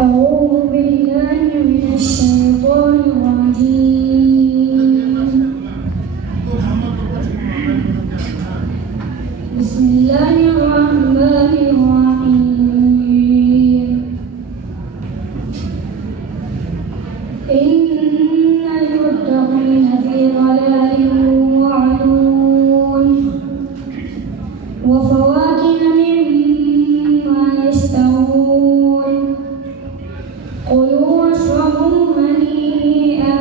أعوذ بالله من الشيطان الرجيم. بسم الله الرحمن الرحيم. إن المتقين في ضلال وعيون وفواكه مما يشتهون. كلوا واشربوا هنيئا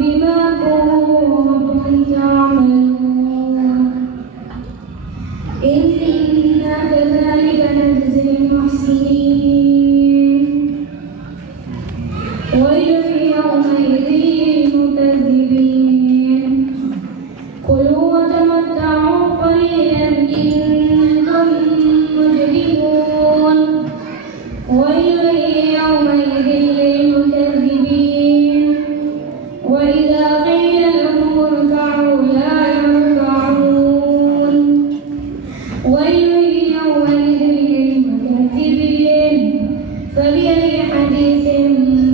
بما كنتم تعملون. إنا كذلك نجزي المحسنين. ويل يومئذ للمكذبين. كلوا وتمتعوا قليلا إنكم مجرمون. ويل يومئذ للمكذبين. وإذا قيل لهم اركعوا لا يركعون. ويل يومئذ للمكذبين. فبأي حديث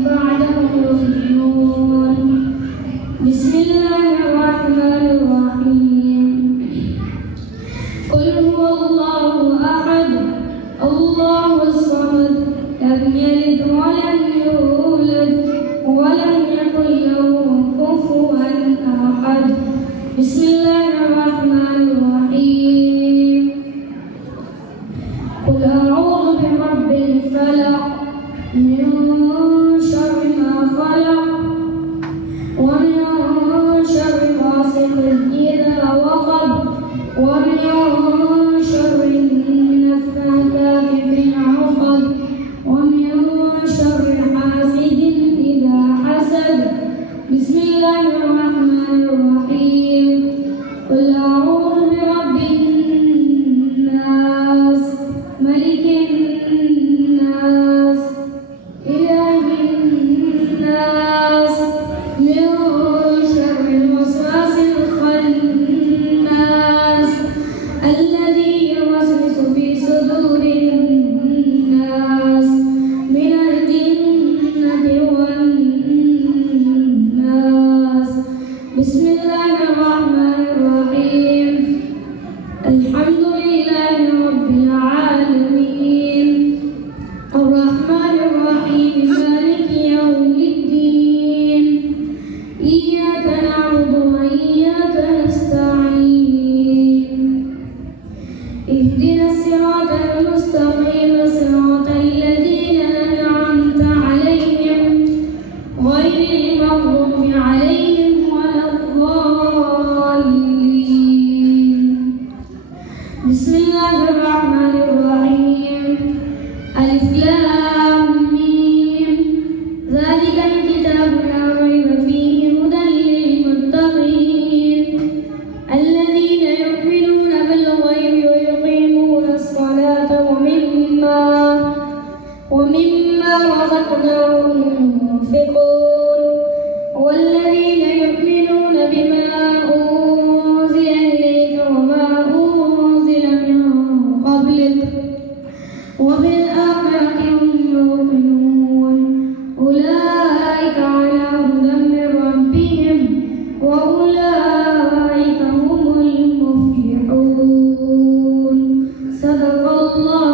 بعده يؤمنون. بسم الله الرحمن الرحيم. قل هو الله أحد الله الصمد لم يلد ولم يولد ولم يكن له كفوا أحد. بسم الله الرحمن الرحيم. قل أعوذ برب الفلق من شر ما خلق ومن شر غاسق إذا وقب ومن شر النفاثات في العقد ومن شر حاسد إذا حسد. بسم الله الرحمن الرحيم. قل أعوذ برب الناس ملك الناس إله الناس من شر الوسواس الخناس الذي يوسوس في صدور الناس من الجنة والناس. بسم الله الرحمن الرحيم. الحمد لله رب العالمين الرحمن الرحيم مالك يوم الدين. إياك نعبد وإياك نستعين. اهدنا الصراط المستقيم صراط الذين أنعمت عليهم غير المغضوب عليهم ولا الضالين. بسم الله الرحمن الرحيم. ألف لام ميم. ذلك الكتاب لا ريب فيه هدى للمتقين الذين يؤمنون بالغيب ويقيمون الصلاة ومما رزقناهم ينفقون. والذين يؤمنون بما أنزل إليك وما أنزل من قبلك وبالآخرة هم يوقنون. أولئك على هدى من ربهم وأولئك هم المفلحون. صدق الله